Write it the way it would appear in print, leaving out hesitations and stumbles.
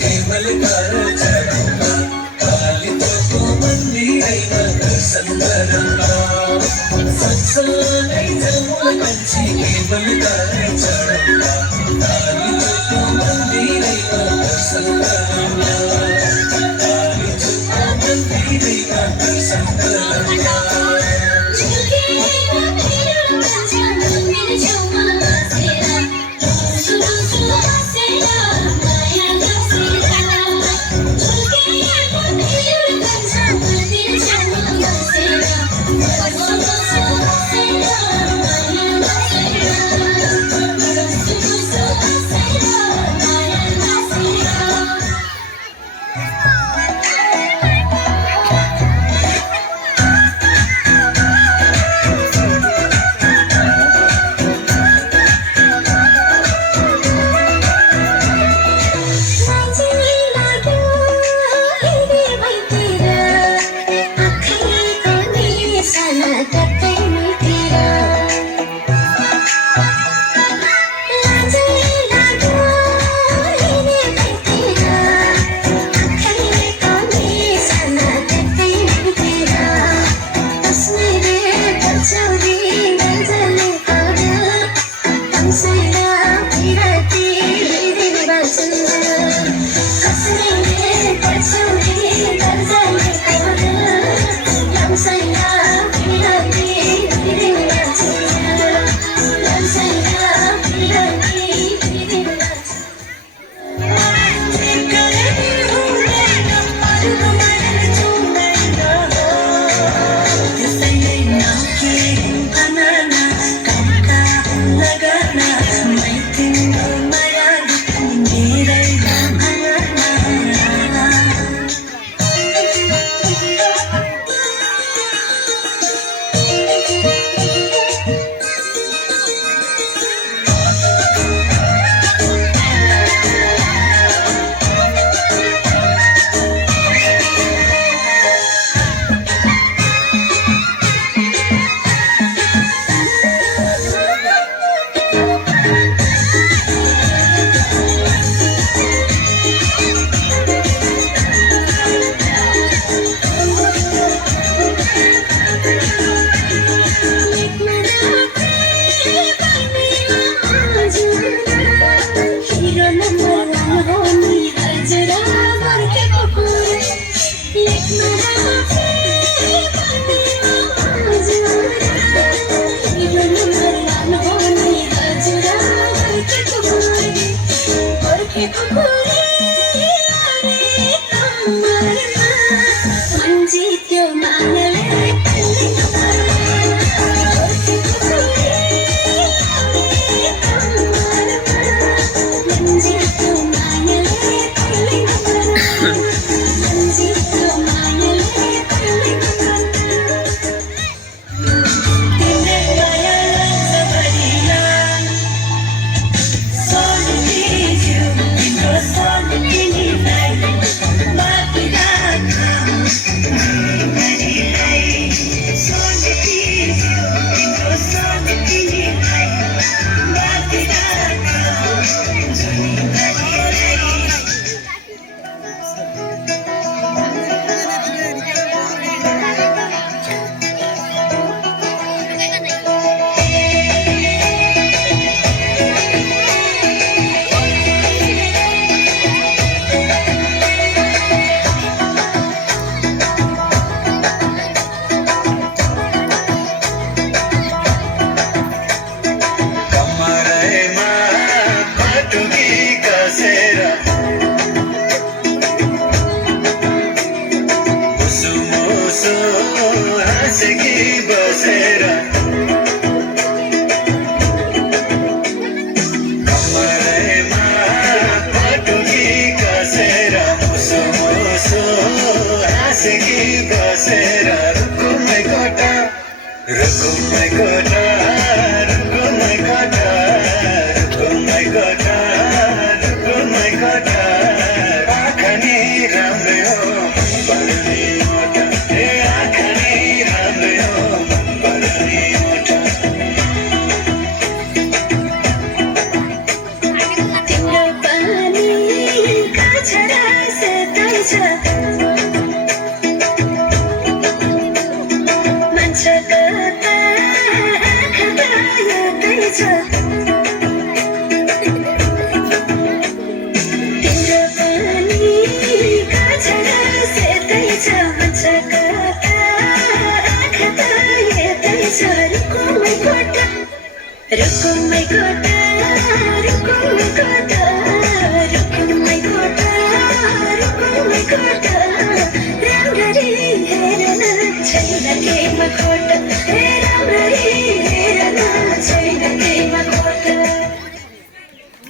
केवल कर चढ़ूंगा काली तो मंदिर संदरंगा सत्संग जमुन कंची केवल कर चढ़ूंगा काली तो मंदिर संदरंगा काली तो मंदिर संदरंगा बसेर कमरैमा पटुकी कसेर मुसो मुसो हाँसेकी बसेर रुकुमै कोठा रुकुमै कोठा रुकुमै कोठा रुकुमै कोठा रुकुमै कोठा आँखा नि राम्रै हो पर्ने मोटा ए आँखा नि राम्रै हो पर्ने मोटा तिम्रो पानी काछरा सेतै छ मान्छ कता आँखा त यतै छ तिम्रो पानी काछरा सेतै छ मान्छ कता आँखा त यतै छ रुकुमै कोठा रुकुमै कोठा रुकुमै कोठा रुकुमै कोठा रुकुमै कोठा